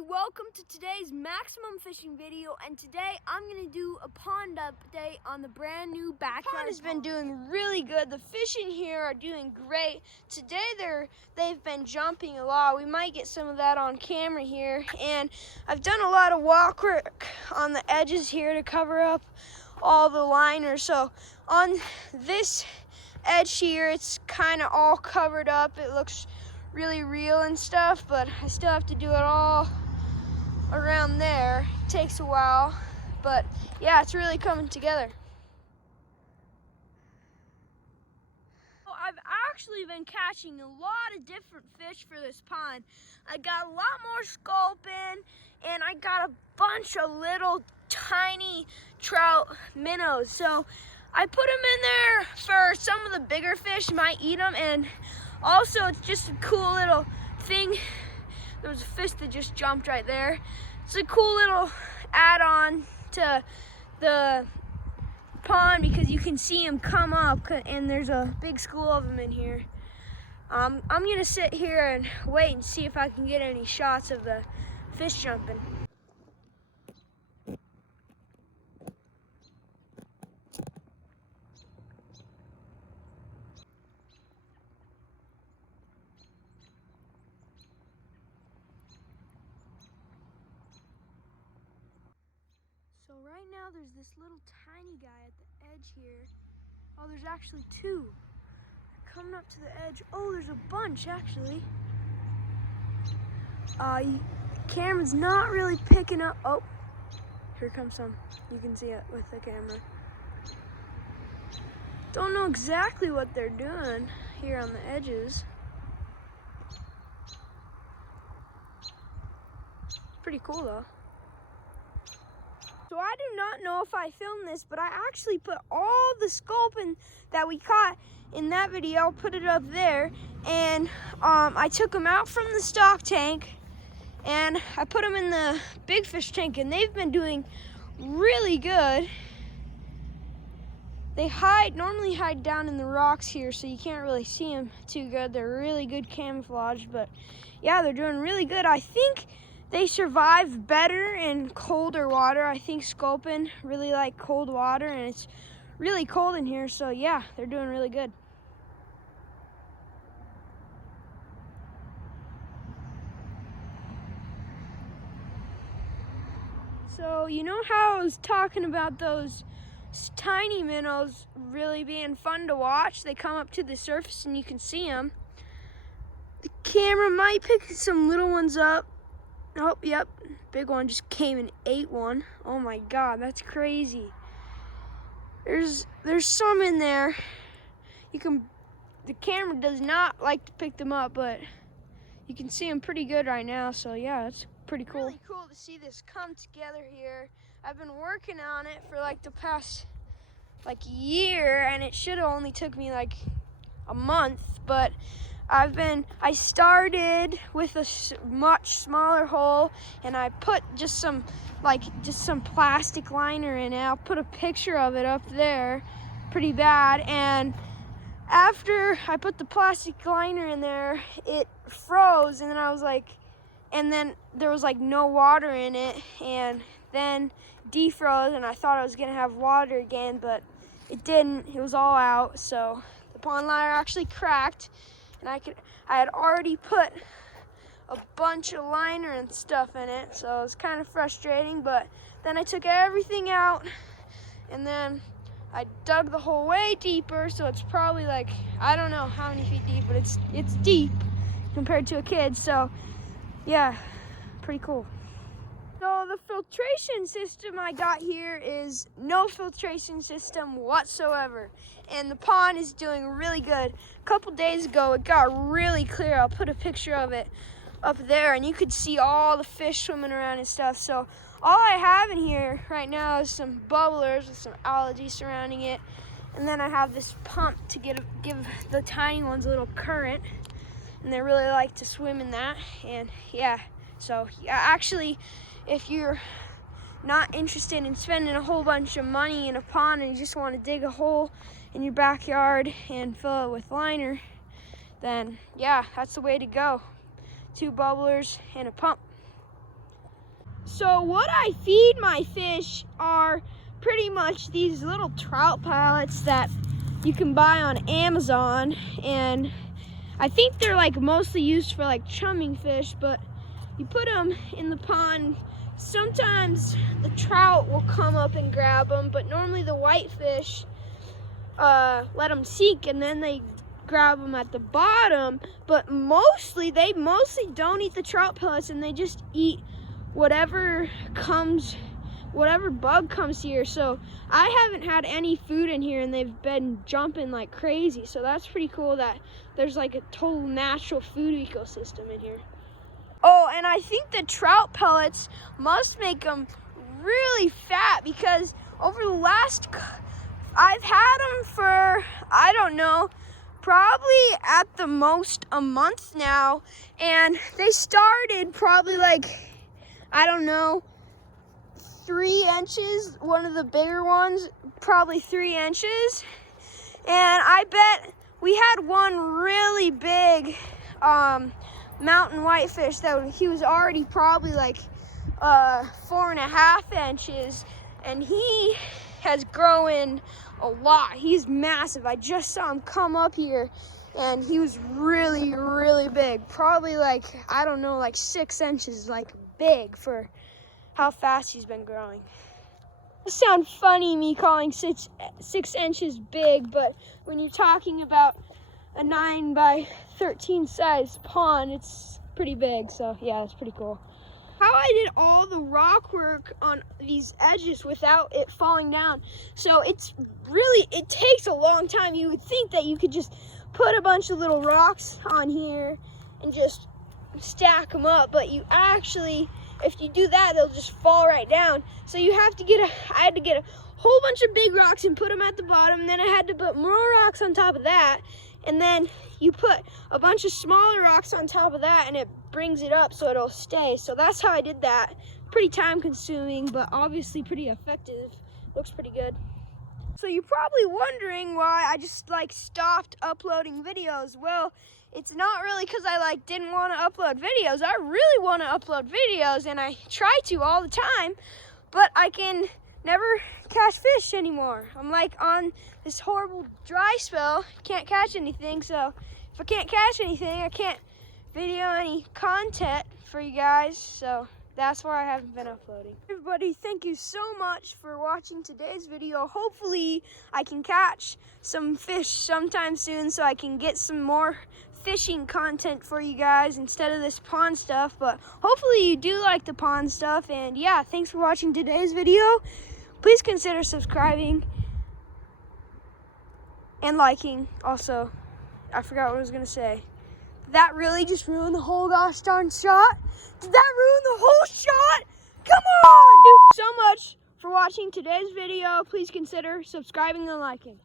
everybody, welcome to today's maximum fishing video, and today I'm going to do a pond update on the brand new backyard. The pond has been doing really good. The fish in here are doing great. Today they've been jumping a lot. We might get some of that on camera here, and I've done a lot of walk work on the edges here to cover up all the liners. So on this edge here, it's kind of all covered up. It looks really real and stuff, but I still have to do it all around there. It takes a while, but yeah, it's really coming together. I've actually been catching a lot of different fish for this pond. I got a lot more sculpin, and I got a bunch of little tiny trout minnows. So I put them in there for some of the bigger fish might eat them, and also it's just a cool little thing. There was a fish that just jumped right there. It's a cool little add-on to the pond because you can see them come up, and there's a big school of them in here. I'm gonna sit here and wait and see if I can get any shots of the fish jumping. So right now there's this little tiny guy at the edge here. Oh, there's actually two. They're coming up to the edge. Oh, there's a bunch actually. Camera's not really picking up. Oh, here comes some. You can see it with the camera. Don't know exactly what they're doing here on the edges. Pretty cool though. So I do not know if I filmed this, but I actually put all the sculpin that we caught in that video, put it up there, and I took them out from the stock tank and I put them in the big fish tank, and they've been doing really good. They normally hide down in the rocks here, so you can't really see them too good. They're really good camouflage, but yeah, they're doing really good. I think they survive better in colder water. I think sculpin really like cold water, and it's really cold in here, so yeah, they're doing really good. So you know how I was talking about those tiny minnows really being fun to watch? They come up to the surface and you can see them. The camera might pick some little ones up. Oh, yep, big one just came and ate one. Oh my God, that's crazy. There's some in there. The camera does not like to pick them up, but you can see them pretty good right now, so yeah, it's pretty cool. Really cool to see this come together here. I've been working on it for like the past year, and it should have only took me like a month, but I started with a much smaller hole, and I put just some plastic liner in it. I'll put a picture of it up there, pretty bad. And after I put the plastic liner in there, it froze, and then there was no water in it, and then defroze, and I thought I was gonna have water again, but it didn't. It was all out. So the pond liner actually cracked. And I had already put a bunch of liner and stuff in it, so it was kind of frustrating. But then I took everything out, and then I dug the hole way deeper, so it's probably I don't know how many feet deep, but it's deep compared to a kid. So yeah, pretty cool. So the filtration system I got here is no filtration system whatsoever, and the pond is doing really good. A couple days ago it got really clear. I'll put a picture of it up there, and you could see all the fish swimming around and stuff. So all I have in here right now is some bubblers with some algae surrounding it, and then I have this pump to give the tiny ones a little current, and they really like to swim in that. And yeah, so yeah, actually, if you're not interested in spending a whole bunch of money in a pond and you just want to dig a hole in your backyard and fill it with liner, then yeah, that's the way to go. 2 bubblers and a pump. So what I feed my fish are pretty much these little trout pellets that you can buy on Amazon, and I think they're like mostly used for like chumming fish, but you put them in the pond. Sometimes the trout will come up and grab them, but normally the whitefish let them sink and then they grab them at the bottom. But they mostly don't eat the trout pellets, and they just eat whatever bug comes here. So I haven't had any food in here and they've been jumping like crazy. So that's pretty cool that there's like a total natural food ecosystem in here. Oh, and I think the trout pellets must make them really fat, because over the last, I've had them for, I don't know, probably at the most a month now. And they started probably like, I don't know, 3 inches, one of the bigger ones, probably 3 inches. And I bet we had one really big mountain whitefish that he was already probably like 4.5 inches, and he has grown a lot. He's massive. I just saw him come up here and he was really, really big. Probably like, I don't know, like 6 inches, like big for how fast he's been growing. It sounds funny me calling 6 inches big, but when you're talking about a 9 by 13 size pond, it's pretty big. So yeah, it's pretty cool. How I did all the rock work on these edges without it falling down. So it takes a long time. You would think that you could just put a bunch of little rocks on here and just stack them up, but you actually, if you do that, they'll just fall right down. So you have to I had to get a whole bunch of big rocks and put them at the bottom, and then I had to put more rocks on top of that, and then you put a bunch of smaller rocks on top of that, and it brings it up so it'll stay. So that's how I did that. Pretty time consuming, but obviously pretty effective. Looks pretty good. So you're probably wondering why I just like stopped uploading videos. Well, it's not really because I didn't want to upload videos. I really want to upload videos, and I try to all the time, but I can never catch fish anymore. I'm like on this horrible dry spell, can't catch anything. So if I can't catch anything, I can't video any content for you guys. So that's why I haven't been uploading. Everybody, thank you so much for watching today's video. Hopefully I can catch some fish sometime soon so I can get some more fishing content for you guys instead of this pond stuff. But hopefully you do like the pond stuff. And yeah, thanks for watching today's video. Please consider subscribing and liking. Also, I forgot what I was gonna say. Did that really just ruin the whole gosh darn shot? Did that ruin the whole shot? Come on! Thank you so much for watching today's video. Please consider subscribing and liking.